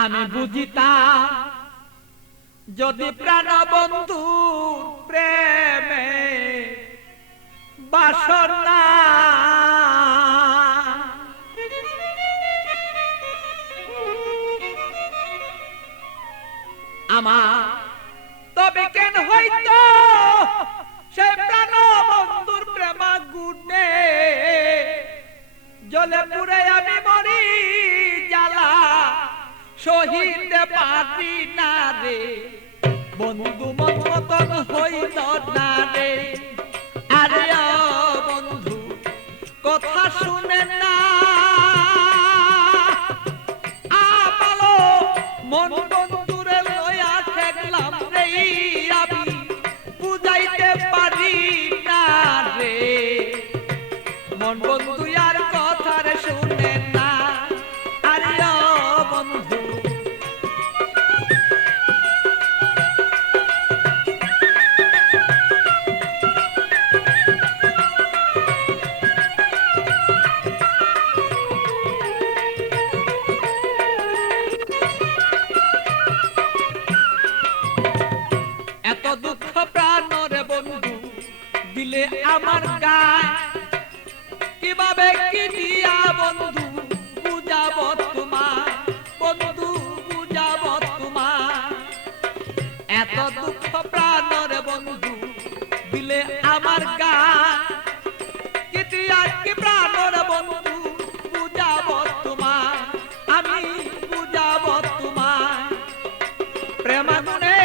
আমি বুঝিতাম যদি প্রাণ বন্ধু প্রেমে বাসনা আমার তবে কেন হইতো সে প্রাণ বন্ধুর প্রেমা গুণে জলে পুরে আমি মরি জ্বালা সহিতে পারি না রে বন্ধু মন মতন হইল না রে আরে বন্ধু কথা শুনে না আমালো মন বন্ধুরে লয়া ঠেকলাম রে আমি বুঝাইতে পারি না রে মন বন্ধু আর কথা রে শুনে না আরে বন্ধু এত দুঃখ প্রাণরে বন্ধু দিলে আমার গায় কিভাবে কি দিয়া বন্ধু বুঝাব তোমার বন্ধু বুঝাব তোমার এত দুঃখ প্রাণরে বন্ধু দিলে আমার গায় কি দিয়া কি প্রাণরে বন্ধু বুঝাব তোমার আমি বুঝাব তোমার প্রেমাগুনে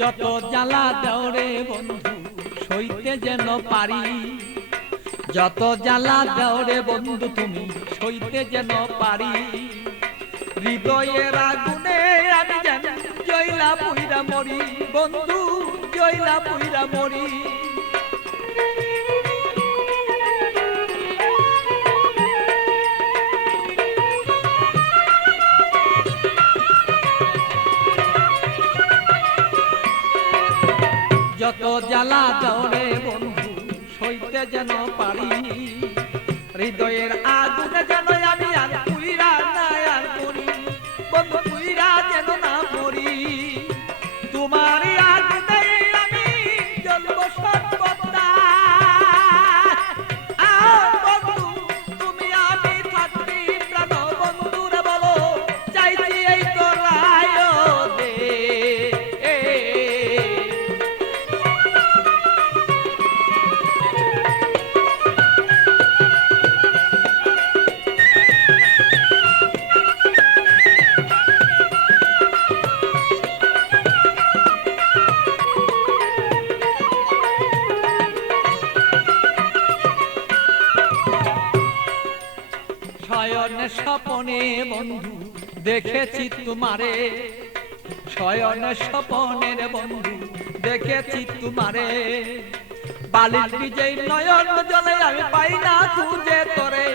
যত জ্বালা দেওরে বন্ধু সইতে যেন পারি যত জ্বালা দেওরে বন্ধু তুমি সইতে যেন পারি হৃদয়ের আগুনে আমি যেন জয়লা পুইরা মরি বন্ধু জয়লা পুইরা মরি যত জ্বালা দেওরে বন্ধু সইতে যেন পারি হৃদয়ের আগুনে যেন আমি আর পুইরা না আর করি বন্ধু পুইরা যেন না মরি তোমার আগুনে আমি জ্বলব সর্বদা বন্ধু তুমি আমি থাকবি প্রাণ বন্ধুরে বলো চাইছি এই তোরায় দে শয়নে স্বপনে বন্ধু দেখেছি তোমারে শয়নে স্বপনের বন্ধু দেখেছি তোমারে বালির বিজয় নয়ন জলে আমি পাই না খুঁজে তোরে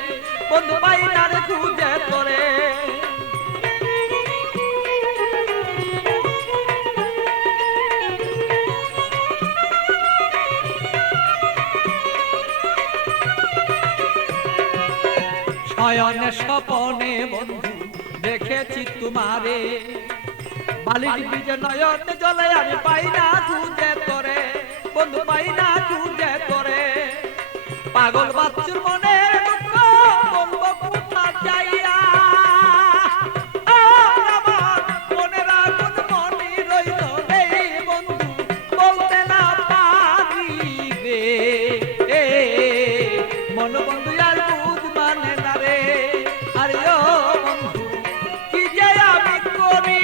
বন্ধু পাই না রে খুঁজে তোরে শয়নে স্বপনে বন্ধু দেখেছি তোমারে বালির বিজয় নয়ন জলে আমি পাই না খুঁজে তোরে বন্ধু পাই না খুঁজে তোরে পাগল বাচ্চুর মনে দুঃখ বলবো কোথা যাইয়া আমার মনের আগুন মনে রইল রে বন্ধু বলতে না পারি রে মন বন্ধু আর বুঝ মানে না রে আরে ও বন্ধু কি যে আমি করি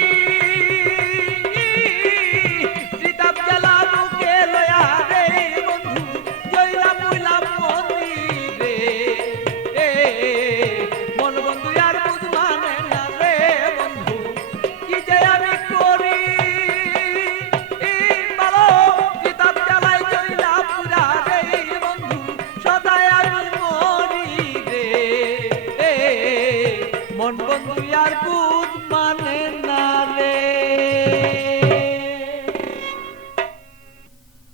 মন বন্ধু আর বুঝ মানে না।